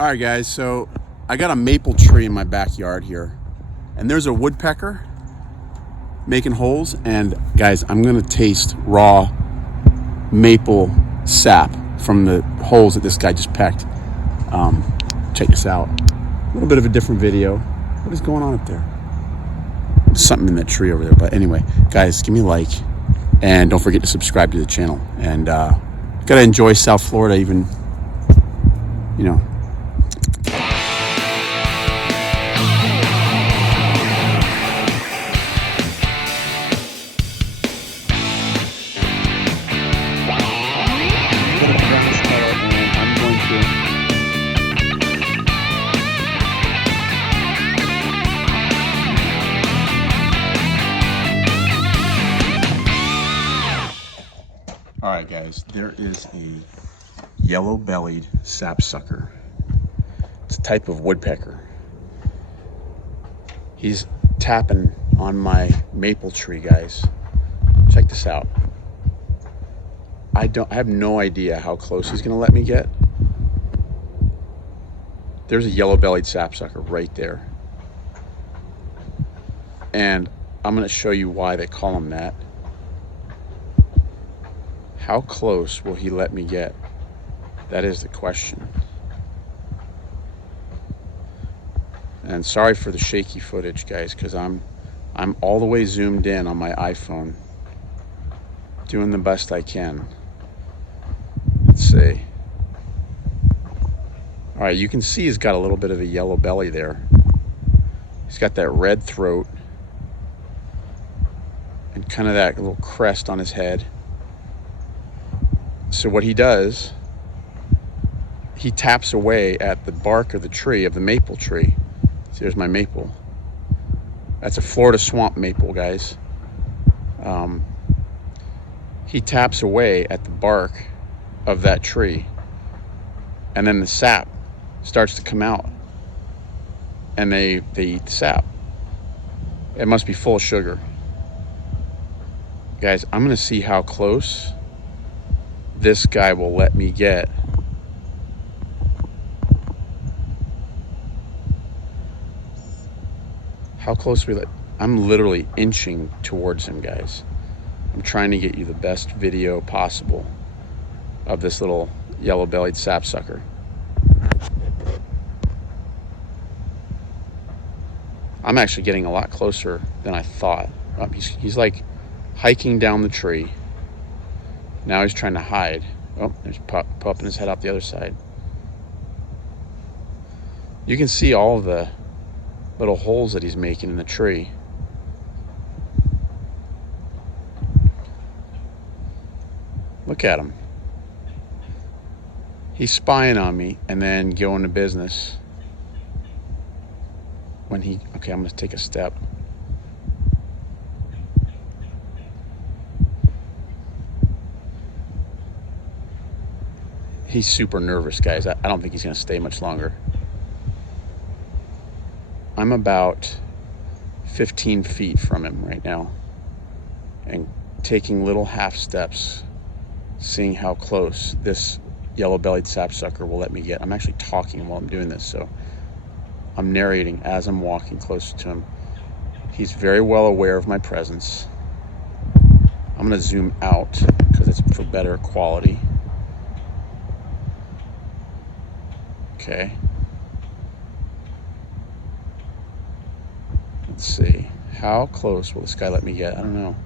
All right, guys, so I got a maple tree in my backyard here, and there's a woodpecker making holes. And guys, I'm gonna taste raw maple sap from the holes that this guy just pecked. Check this out. A little bit of a different video. What is going on up there? There's something in that tree over there. But anyway, guys, give me a like, and don't forget to subscribe to the channel. And gotta enjoy South Florida, even, you know. All right, guys, there is a yellow-bellied sap-sucker. It's a type of woodpecker. He's tapping on my maple tree, guys. Check this out. I have no idea how close he's gonna let me get. There's a yellow-bellied sap-sucker right there. And I'm gonna show you why they call him that. How close will he let me get? That is the question. And sorry for the shaky footage, guys, because I'm all the way zoomed in on my iPhone, doing the best I can. Let's see. All right, you can see he's got a little bit of a yellow belly there. He's got that red throat and kind of that little crest on his head. So what he does, he taps away at the bark of the tree, of the maple tree. See, there's my maple. That's a Florida swamp maple, guys. He taps away at the bark of that tree, and then the sap starts to come out, and they eat the sap. It must be full of sugar. Guys, I'm gonna see how close this guy will let me get. How close we let? I'm literally inching towards him, guys. I'm trying to get you the best video possible of this little yellow-bellied sapsucker. I'm actually getting a lot closer than I thought. He's like hiking down the tree. Now he's trying to hide. Oh, there's popping his head out the other side. You can see all of the little holes that he's making in the tree. Look at him. He's spying on me and then going to business. Okay, I'm gonna take a step. He's super nervous, guys. I don't think he's gonna stay much longer. I'm about 15 feet from him right now and taking little half steps, seeing how close this yellow-bellied sapsucker will let me get. I'm actually talking while I'm doing this, so I'm narrating as I'm walking closer to him. He's very well aware of my presence. I'm gonna zoom out because it's for better quality. Okay. Let's see. How close will this guy let me get? I don't know.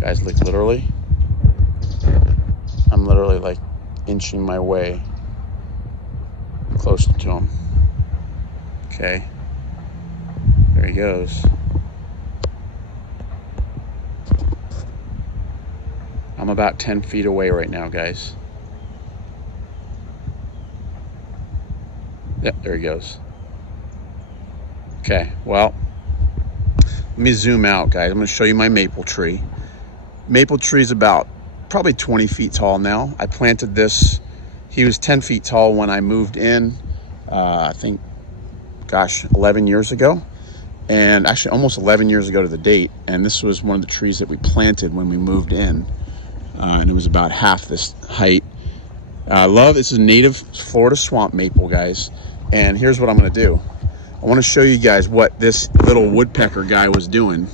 Guys, like literally, I'm literally like inching my way closer to him. Okay. There he goes. I'm about 10 feet away right now, guys. Yep, there he goes. Okay, well, let me zoom out, guys. I'm gonna show you my maple tree. Maple tree is about probably 20 feet tall now. I planted this, he was 10 feet tall when I moved in, I think, gosh, 11 years ago. And actually almost 11 years ago to the date. And this was one of the trees that we planted when we moved in. and it was about half this height. This is native Florida swamp maple, guys. And here's what I'm gonna do. I wanna show you guys what this little woodpecker guy was doing.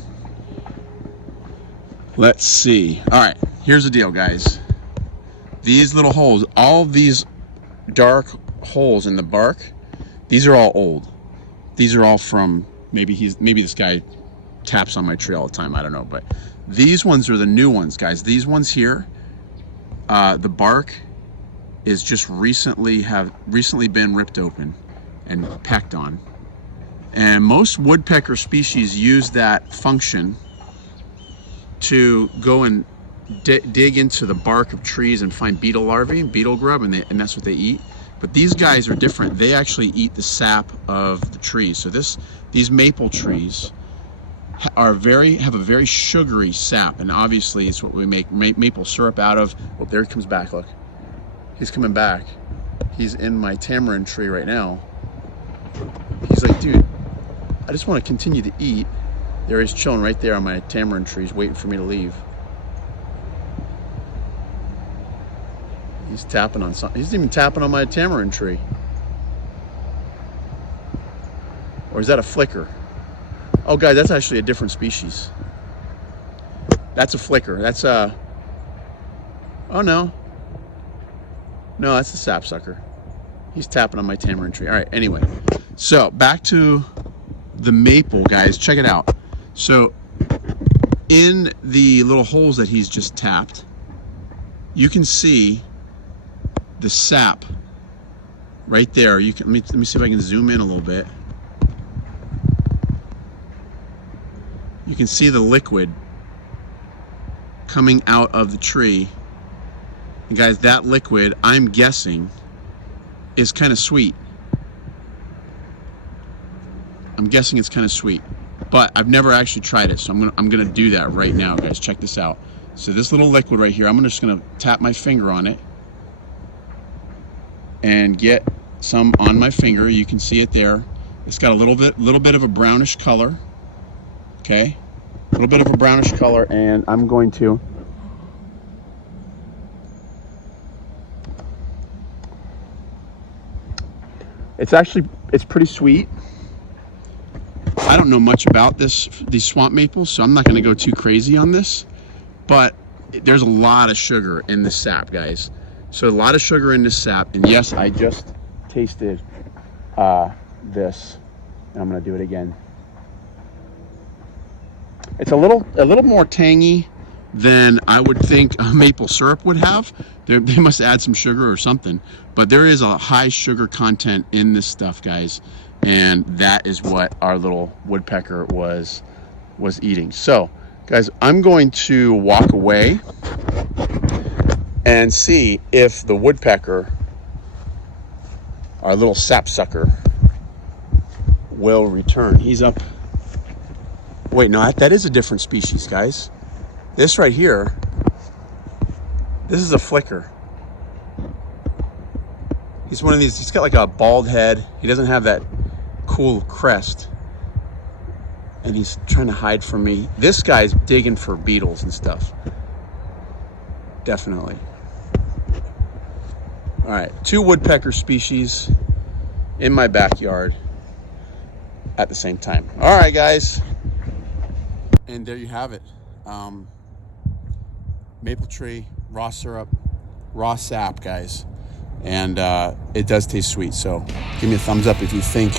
Let's see. All right, here's the deal, guys. These little holes, all these dark holes in the bark, these are all old. These are all from, maybe this guy taps on my tree all the time, I don't know, but these ones are the new ones, guys. These ones here, the bark is just recently been ripped open and pecked on. And most woodpecker species use that function to go and dig into the bark of trees and find beetle larvae, beetle grub, and that's what they eat. But these guys are different. They actually eat the sap of the trees. So these maple trees have a very sugary sap, and obviously it's what we make maple syrup out of. Oh, there he comes back, look. He's coming back. He's in my tamarind tree right now. He's like, dude, I just want to continue to eat. There he's chilling right there on my tamarind trees, waiting for me to leave. He's tapping on something. He's even tapping on my tamarind tree. Or is that a flicker? Oh, guys, that's actually a different species. That's a flicker. That's a... Oh, no. No, that's the sap-sucker. He's tapping on my tamarind tree. All right, anyway. So, back to the maple, guys. Check it out. So, in the little holes that he's just tapped, you can see the sap right there. You can let me see if I can zoom in a little bit. You can see the liquid coming out of the tree. And guys, that liquid, I'm guessing, is kind of sweet. I'm guessing it's kind of sweet, but I've never actually tried it, so I'm gonna do that right now, guys. Check this out. So this little liquid right here, I'm just gonna tap my finger on it and get some on my finger. You can see it there. It's got a little bit of a brownish color. Okay, a little bit of a brownish color, and I'm going to it's pretty sweet. I don't know much about these swamp maples, so I'm not going to go too crazy on this, but there's a lot of sugar in the sap, guys. So a lot of sugar in this sap, and yes, I just tasted this, and I'm going to do it again. It's a little more tangy than I would think maple syrup would have. They must add some sugar or something, but there is a high sugar content in this stuff, guys, and that is what our little woodpecker was eating. So, guys, I'm going to walk away and see if the woodpecker, our little sap-sucker, will return. He's up. Wait, no, that is a different species, guys. This right here, this is a flicker. He's one of these, he's got like a bald head. He doesn't have that cool crest. And he's trying to hide from me. This guy's digging for beetles and stuff. Definitely. All right, 2 woodpecker species in my backyard at the same time. All right, guys. And there you have it. Maple tree, raw syrup, raw sap, guys. And it does taste sweet. So give me a thumbs up if you think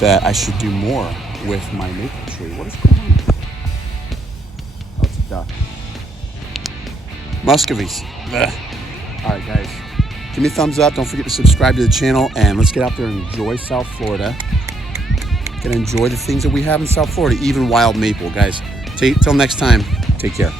that I should do more with my maple tree. What is going on? Oh, it's a duck. Muscovies. Ugh. All right, guys. Give me a thumbs up. Don't forget to subscribe to the channel. And let's get out there and enjoy South Florida. Gonna enjoy the things that we have in South Florida, even wild maple, guys. Till next time, take care.